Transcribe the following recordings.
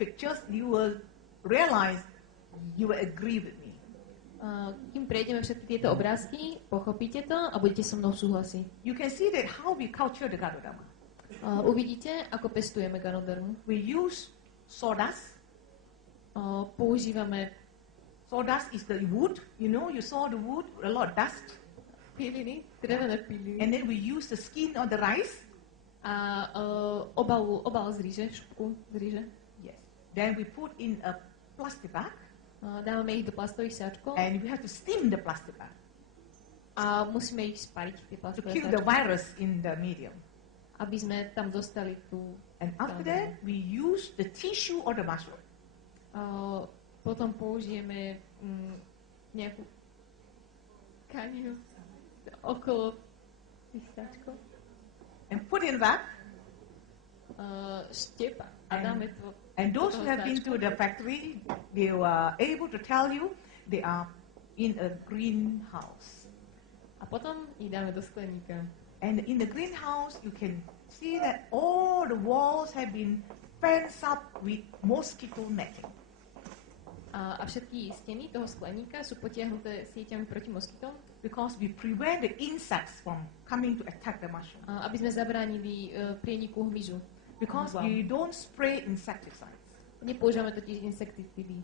pictures, you will realize you will agree with me. Kým prejdeme všetky tieto obrázky, pochopíte to a budete so mnou súhlasiť. You can see that how we culture the Ganoderma. Uvidíte, ako pestujeme Ganodermu. We use sawdust. Používame Sawdust is the wood, you saw the wood, a lot of dust. piliny, drevené piliny. And then we use the skin of the rice. A obal z ríže, šupku z ríže. Yes. Then we put in a plastic bag. Dávame ich do plastových sáčkov. And we have to steam the plastic bag. A musíme ich spariť, tie To plastové kill the sáčky. virus in the medium. Aby sme tam dostali tú... And after that, we use the tissue of the mushroom. Potom použijeme nejakú tkaninu okolo tých sáčkov. And put in that. Štep a dáme to. And those who have been to the factory, they were able to tell you they are in a greenhouse. A potom ich dáme do skleníka. And in the greenhouse, you can see that all the walls have been fenced up with mosquito netting. A všetky steny toho skleníka sú potiahnuté sieťami proti moskytom. Because we prevent the insects from coming to attack the mushroom. Aby sme zabránili prieniku hmyzu. Because we don't spray insecticides. Nepoužívame totiž insekticídy.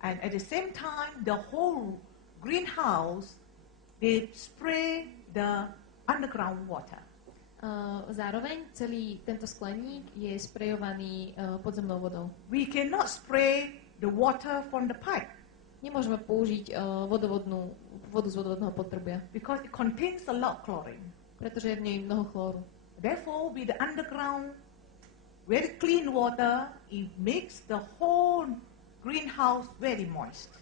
And at the same time, the whole greenhouse, they spray the underground water. Zároveň celý tento skleník je sprejovaný podzemnou vodou. We cannot spray the water from the pipe. Nemôžeme použiť vodu z vodovodného potrubia. Because it contains a lot of chlorine. Pretože je v nej mnoho chlóru. Therefore, with the underground, very clean water, it makes the whole greenhouse very moist.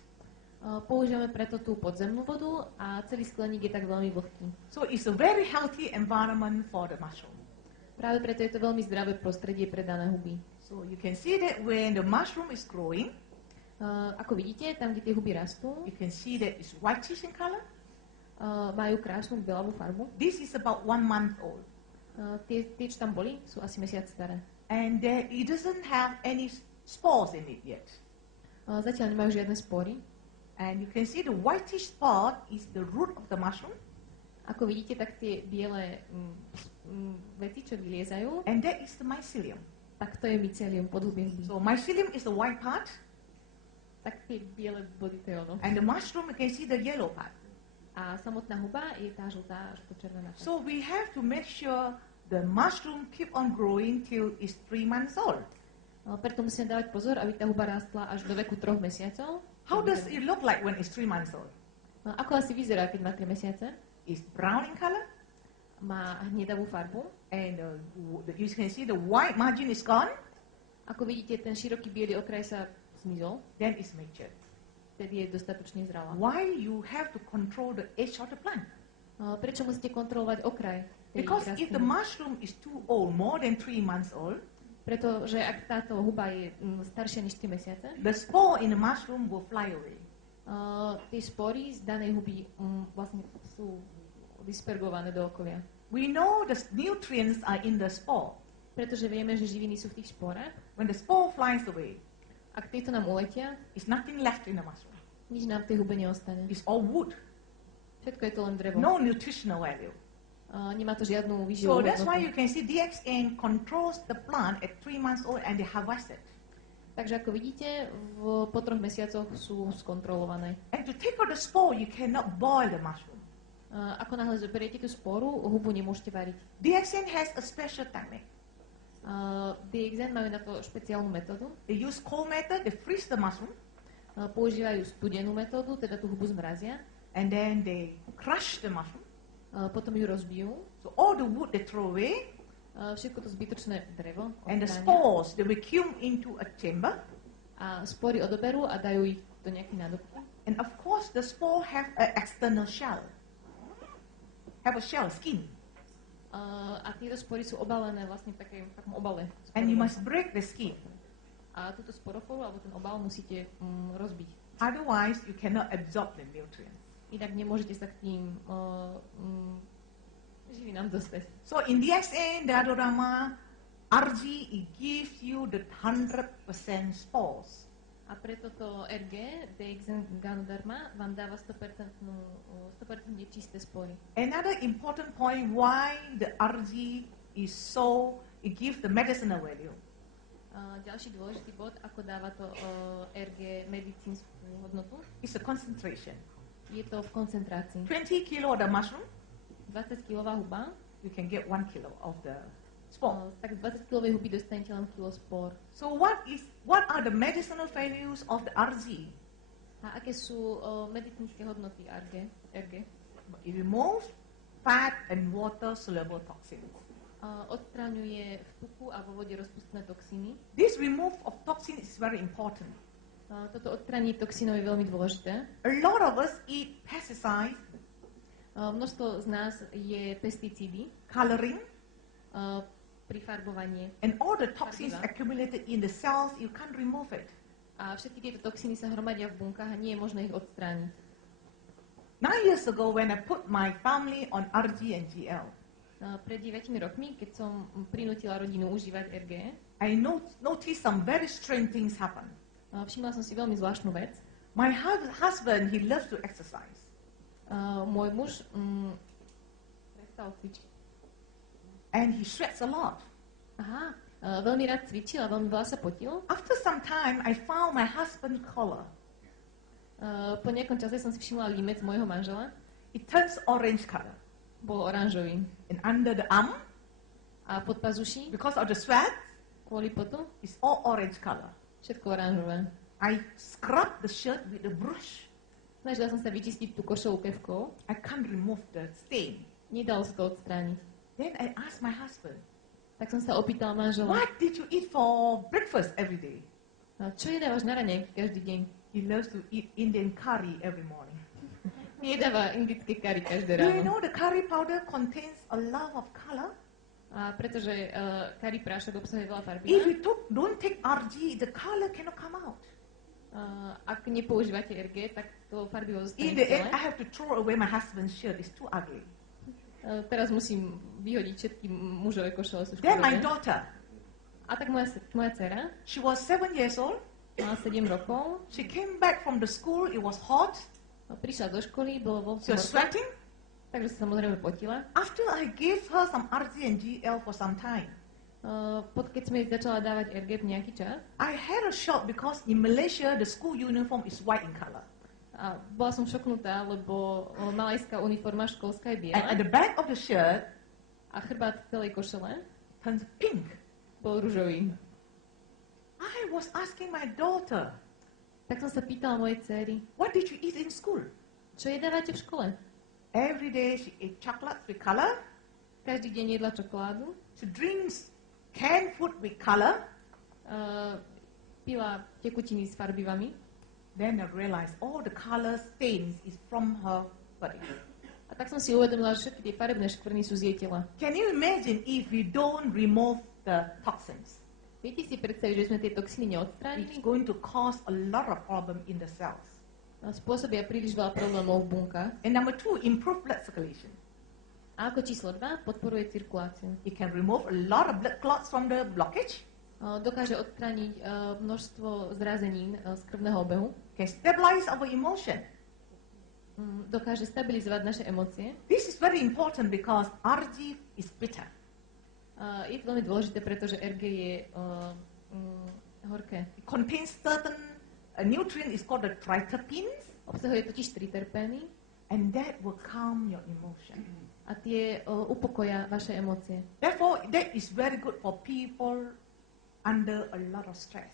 Používame preto tú podzemnú vodu a celý skleník je tak veľmi vlhký. So it's a very healthy environment for the mushroom. Práve preto je to veľmi zdravé prostredie pre dané huby. So you can see that when the mushroom is growing, ako vidíte, tam, kde tie huby rastú, you can see that it's whitish in color. Majú krásnu belavú farbu. This is about 1 month old. Tie, čo tam boli, sú asi mesiac staré. And it doesn't have any spores in it yet. Zatiaľ nemajú žiadne spory. And you can see the whitish spot is the root of the mushroom. Ako vidíte, tak tie biele veci, čo vyliezajú, And that is the mycelium. tak to je mycelium, podhubie huby. So mycelium is the white part. Tak tie biele body, to je ono. And the mushroom, you can see the yellow part. A samotná huba je tá žltá, žlto-červená. So we have to make sure the mushroom keep on growing till it's 3 months old. Preto musíme dávať pozor, aby tá huba rástla až do veku 3 mesiacov. How does it look like when it's 3 months old? Ako asi vyzerá, keď má 3 mesiace? It's brown in color. Má hnedavú farbu. And you can see the white margin is gone. Ako vidíte, ten široký biely okraj sa zmizol. Then it's matured. Vtedy je dostatočne zralá. Why you have to control the age of the plant? Prečo musíte kontrolovať okraj tej Because if the rastliny? mushroom is too old, more than 3 months old, Pretože ak táto huba je staršia než 3 mesiace, the spore in the mushroom will fly away. tie spory z danej huby vlastne sú dispergované do okolia. We know the nutrients are in the spore. Pretože vieme, že živiny sú v tých sporách. When the spore flies away, Ak tieto nám uletia, it's nothing left in the mushroom. nič nám v tej hube neostane. It's all wood. Všetko je to len drevo. No nutritional value. Nemá to žiadnu So výživovú that's why hodnotu. you can see DXN controls the plant at 3 months old and they harvest it. Takže ako vidíte, po 3 mesiacoch sú skontrolované. And to take out the spore, you cannot boil the mushroom. Ako náhle zoberiete tú sporu, hubu nemôžete variť. DXN has a special technique. DXN majú na to špeciálnu metódu. They use cold method, they freeze the mushroom, Používajú studenú metódu, teda tú hubu zmrazia. and then they crush the mushroom. Potom ju rozbijú. So all the wood they throw away, Všetko to zbytočné drevo and the odstránia. spores they vacuum into a chamber. A spory odoberú a dajú ich do nejakých nádobky. And of course, the spore have an external shell. Have a shell, skin. A tieto spory sú obalené vlastne v takom obale. And you must break the skin. A túto sporoforu, alebo ten obal musíte rozbiť. Otherwise, you cannot absorb the nutrients. Inak nemôžete sa k tým živinám dostať. So in DXN, Dadorama, RG, it gives you the 100% spores. A preto to RG, DXN Ganoderma, vám dáva 100% čisté spory. Another important point why the RG is so, it gives the medicinal value. Ďalší dôležitý bod, ako dáva to RG medicínsku hodnotu, It's the concentration. je to v koncentrácii. 20 kilo of the mushroom, 20-kilová huba, you can get 1 kilo of the spore. tak z 20-kilovej huby dostanete len kilo spor. So what are the medicinal values of the RG? A aké sú medicínske hodnoty RG? It removes fat and water soluble toxins. Odstraňuje v tuku a vo vode rozpustné toxíny. This remove of toxins is very important. Toto odstránenie toxínov je veľmi dôležité. A lot of us eat pesticides, Množstvo z nás je pesticídy, coloring, prifarbovanie and all the toxins Farbiva. accumulated in the cells, you can't remove it. a všetky tieto toxíny sa hromadia v bunkách a nie je možné ich odstrániť. 9 years ago, when I put my family on RG and GL, Pred 9 rokmi, keď som prinútila rodinu užívať RG, I noticed some very strange things happen. všimla som si veľmi zvláštnu vec. My husband, he loves to exercise. Môj muž prestal cvičiť. And he sweats a lot. Aha, veľmi rád cvičil a veľmi veľa sa potil. After some time, I found my husband's collar. Po nejakom čase som si všimla límec môjho manžela. It turns orange color. Bol oranžový. And under the arm, A pod pazuší, because of the sweat, kvôli potu, it's all orange color. všetko oranžové. I scrubbed the shirt with a brush. Snažila som sa vyčistiť tú košovú pevkou. I can't remove the stain. Nedalo sa to odstrániť. Then I asked my husband, Tak som sa opýtala manžela, what did you eat for breakfast every day? čo jedávaš na raňajky každý deň? He loves to eat Indian curry every morning. Jedáva indické kari každé Do you ráno. know the curry powder contains a lot of color? A pretože kari prášok obsahuje veľa If farby. you don't take RG, the color cannot come out. Ak nepoužívate RG, tak to farbivo In zostane the end, celé. I have to throw away my husband's shirt. It's too ugly. Teraz musím vyhodiť všetky mužové košele, sú Then my škodové. daughter, A tak moja dcera she was 7 years old. mala 7 rokov, She came back from the school. It was hot. prišla do školy, bolo vo She was sweating. takže sa samozrejme potila. After I gave her some RG and GL for some time, Keď sme jej začala dávať RG nejaký čas, I had a shock because in Malaysia the school uniform is white in color. a bola som šoknutá, lebo malajská uniforma školská je And at biela the back of the shirt a chrbát celej košele turns pink. bol ružový. I was asking my daughter, Tak som sa pýtala mojej dcery, what did you eat in school? čo jedávate v škole? Every day she ate chocolates with color. Každý deň jedla čokoládu, She drinks canned food with color. pila tekutiny s farbivami Then I realized all the color stains is from her body. a tak som si uvedomila, že všetky tie farebné škvrny sú z jej tela. Can you imagine if we don't remove the toxins? Viete si predstaviť, že sme tie toxíny It's neodstránili? going to cause a lot of problem in the cells. Spôsobia príliš veľa problémov v bunkách. And number 2, improve blood circulation. A ako číslo 2 podporuje cirkuláciu. It can remove a lot of blood clots from the blockage. Dokáže odstrániť množstvo zrazenín z krvného obehu. Can stabilize our emotion. Dokáže stabilizovať naše emócie. This is very important because RG is bitter. Je to veľmi dôležité, pretože RG je horké. It contains certain nutrient is called the triterpenes, Obsahuje totiž triterpény and that will calm your emotion. a tie upokoja vaše emócie. Therefore, that is very good for people under a lot of stress.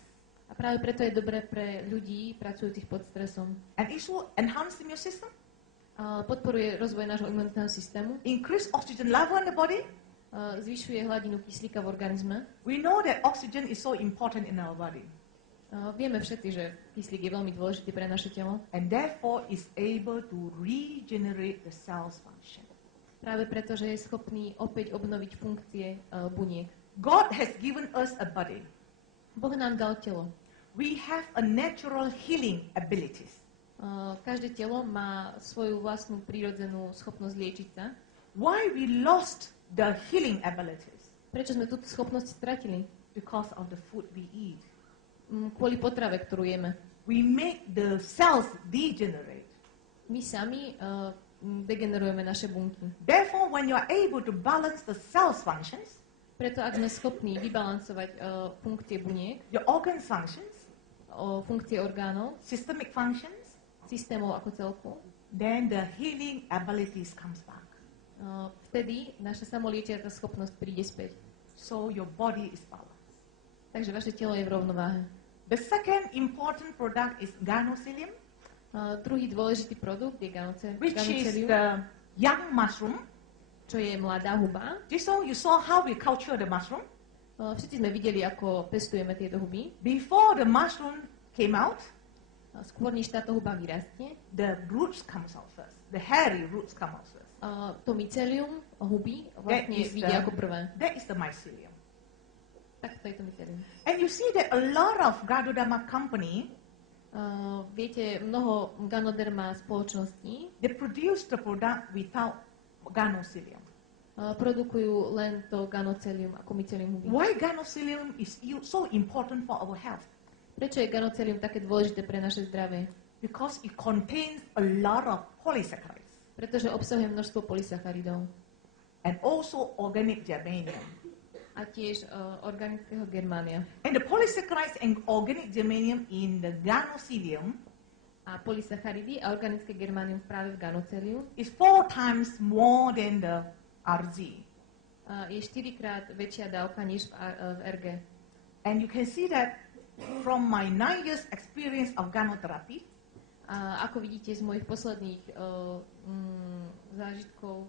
A práve preto je dobré pre ľudí pracujúcich pod stresom. And it will enhance the immune system, Podporuje rozvoj nášho imunitného systému, increase oxygen level in the body. zvyšuje hladinu kyslíka v organizme. We know that oxygen is so important in our body, Vieme všetci, že kyslík je veľmi dôležitý pre naše telo. and therefore is able to regenerate the cell's function. Práve preto, že je schopný opäť obnoviť funkcie buniek. God has given us a body. Boh nám dal telo. We have a natural healing abilities. Každé telo má svoju vlastnú prírodzenú schopnosť liečiť sa. Why we lost the healing abilities? Prečo sme túto schopnosť stratili? Because of the food we eat. Kvôli potrave, ktorú jeme. We make the cells degenerate. My sami degenerujeme naše bunky. Therefore, when you are able to balance the cell's functions, Preto ak sme schopní vybalancovať funkcie buniek, your organ functions, funkcie orgánov, systemic functions, systémov ako celku, then the healing abilities comes back. Vtedy naša samoliečiaca schopnosť príde späť. So your body is balanced. Takže vaše telo je v rovnováhe. The second important product is ganosylium, Druhý dôležitý produkt je which is ganocelium, the young mushroom. čo je mladá huba. So you saw how we culture the mushroom. Všetci sme videli, ako pestujeme tieto huby. Before the mushroom came out, Skôr, než táto huba vyrastie, the roots comes out first. The hairy roots come out first. to mycelium huby That vlastne is vidie ako prvé. that is the mycelium. Tak to je to mycelium. And you see that a lot of Ganoderma company, Viete, mnoho Ganoderma spoločností they produce the product without ganosylium. produkujú len to ganocelium ako mycelium huby. Why ganosylium is so important for our health? Prečo je ganocelium také dôležité pre naše zdravie? Because it contains a lot of polysaccharides Pretože obsahuje množstvo polysacharidov and also organic germanium. a tiež organického germánia. And the polysaccharides and organic germanium in the ganosylium A polysacharidy a organické germánium práve v ganoceliu is 4 times more than the RG. Je 4-krát väčšia dávka než v RG. And you can see that from my 9 years experience of ganotherapy, A ako vidíte z mojich posledných zážitkov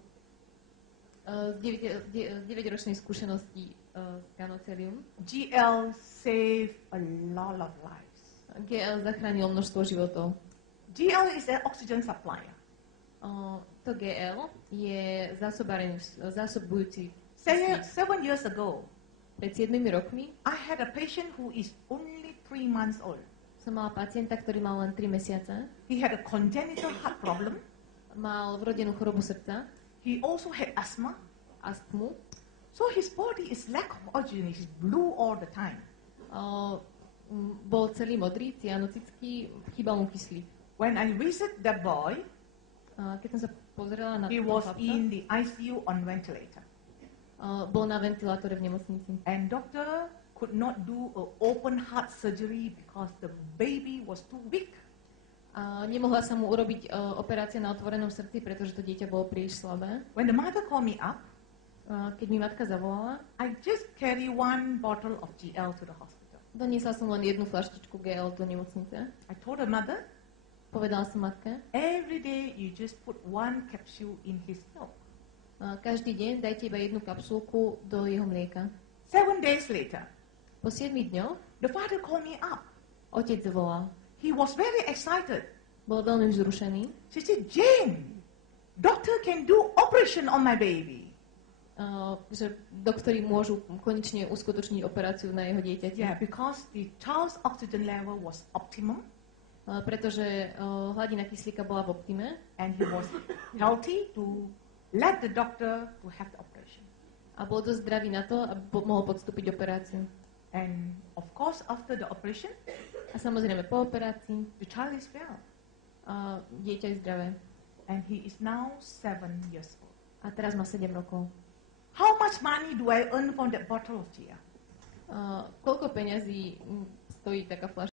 z 9-ročnej skúsenosti s ganocelium, GL saved a lot of lives. GL zachránil množstvo životov. GL is an oxygen supplier. To GL je zásobujúci 7 years ago, Pred 7 rokmi I had a patient who is only 3 months old. som mala pacienta, ktorý mal len 3 mesiace. He had a congenital heart problem. Mal vrodenú chorobu srdca, He also had asthma. astmu. So his body is lack of oxygen. He's blue all the time. Bol celý modrý, cyanotický, chýbal mu kyslík. When I visit that boy, Keď som sa pozrela na he toho was chlapca, in the ICU on ventilator. bol na ventilátore v nemocnici. And doctor could not do an open heart surgery because the baby was too weak. Nemohla sa mu urobiť operácia na otvorenom srdci, pretože to dieťa bolo príliš slabé. When the mother called me up, Keď mi matka zavolala, I just carry 1 bottle of GL to the hospital. doniesla som len jednu flaštičku GL do nemocnice. I told the mother, Povedala som matke, every day you just put 1 capsule in his milk. každý deň dajte iba jednu kapsulku do jeho mlieka. 7 days later, Po 7 dňoch the father called me up. otec zavolal. He was very excited. Bol veľmi vzrušený. She said, Jane, doctor can do operation on my baby. Že doktori môžu konečne uskutočniť operáciu na jeho dieťati. Yeah, because the child's oxygen level was optimum Pretože hladina kyslíka bola v optime and he was healthy to let the doctor to have the operation. a bol dosť zdravý na to, aby mohol podstúpiť operáciu. And of course, after the operation, A samozrejme po operácii the child is well. dieťa je zdravé. And he is now 7 years old. A teraz má 7 rokov. How much money do I earn from that bottle of GL? Koľko peňazí stojí taká fľaša